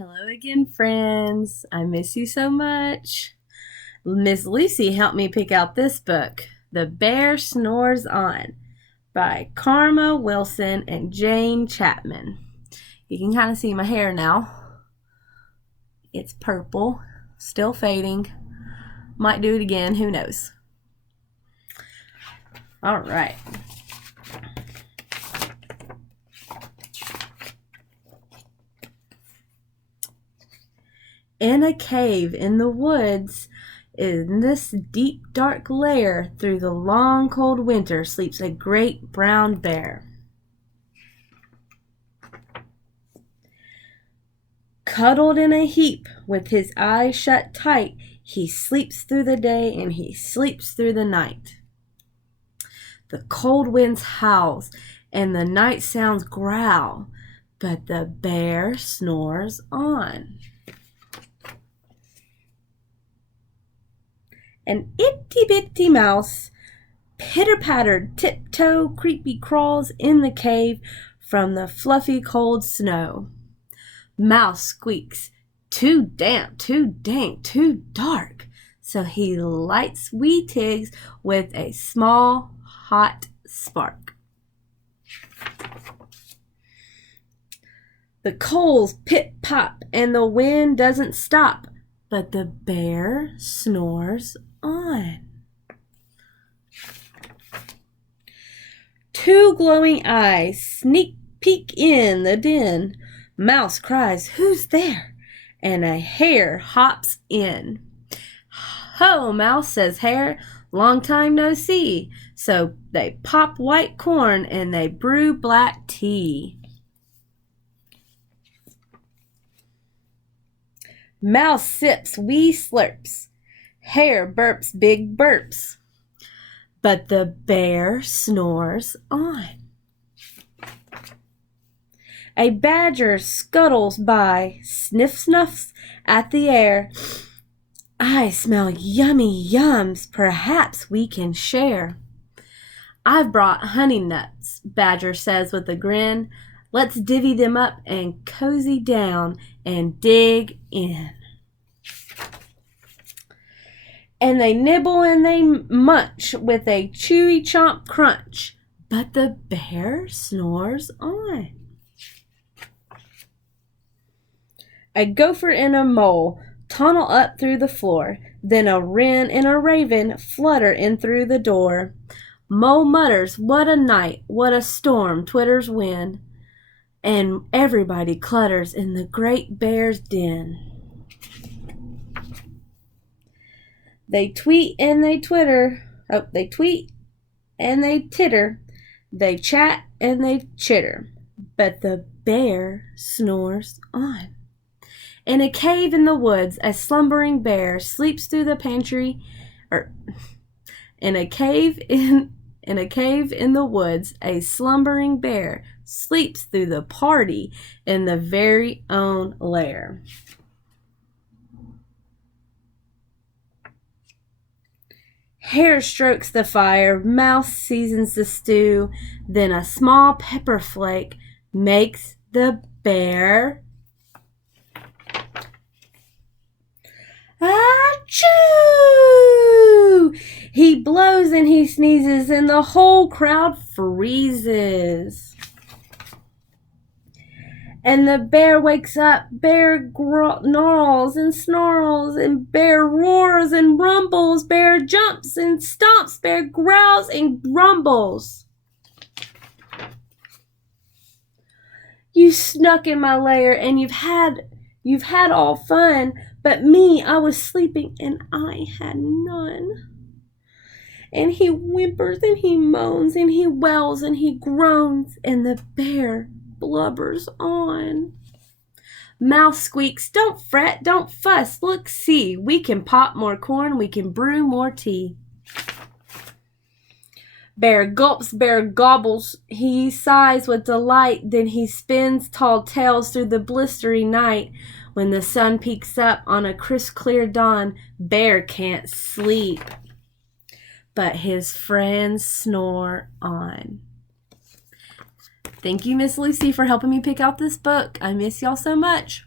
Hello again, friends. I miss you so much. Miss Lucy helped me pick out this book, The Bear Snores On, by Karma Wilson and Jane Chapman. You can kind of see my hair now. It's purple, still fading. Might do it again, who knows. All right. In a cave in the woods, in this deep dark lair, through the long cold winter, sleeps a great brown bear. Cuddled in a heap, with his eyes shut tight, he sleeps through the day and he sleeps through the night. The cold winds howls and the night sounds growl, but the bear snores on. An itty-bitty mouse, pitter-pattered, tiptoe, creepy crawls in the cave from the fluffy cold snow. Mouse squeaks, too damp, too dank, too dark, so he lights wee Tiggs with a small, hot spark. The coals pit-pop and the wind doesn't stop, but the bear snores on. Two glowing eyes sneak peek in the den. Mouse cries, "Who's there?" And a hare hops in. "Ho, Mouse," says Hare, "long time no see." So they pop white corn and they brew black tea. Mouse sips wee slurps. Hare burps big burps. But the bear snores on. A badger scuttles by, sniff-snuffs at the air. "I smell yummy yums, perhaps we can share." "I've brought honey nuts," Badger says with a grin. "Let's divvy them up and cozy down and dig in." And they nibble and they munch with a chewy chomp crunch, but the bear snores on. A gopher and a mole tunnel up through the floor, then a wren and a raven flutter in through the door. Mole mutters, "What a night, what a storm," twitters Wren, and everybody clutters in the great bear's den. They tweet and they twitter. They tweet and they titter. They chat and they chitter. But the bear snores on. In a cave in the woods, a slumbering bear sleeps through the pantry. In a cave in the woods, a slumbering bear sleeps through the party in the very own lair. Hare strokes the fire, Mouse seasons the stew, then a small pepper flake makes the bear achoo! He blows and he sneezes and the whole crowd freezes. And the bear wakes up, bear gnarls and snarls, and bear roars and rumbles, bear jumps and stomps, bear growls and grumbles. "You snuck in my lair and you've had all fun, but me, I was sleeping and I had none." And he whimpers and he moans and he wails and he groans, and the bear blubbers on. Mouse squeaks, "Don't fret, don't fuss, look, see, we can pop more corn, we can brew more tea." Bear gulps, bear gobbles, he sighs with delight, then he spins tall tales through the blistery night. When the sun peeks up on a crisp clear dawn, Bear can't sleep, but his friends snore on. Thank you, Miss Lucy, for helping me pick out this book. I miss y'all so much.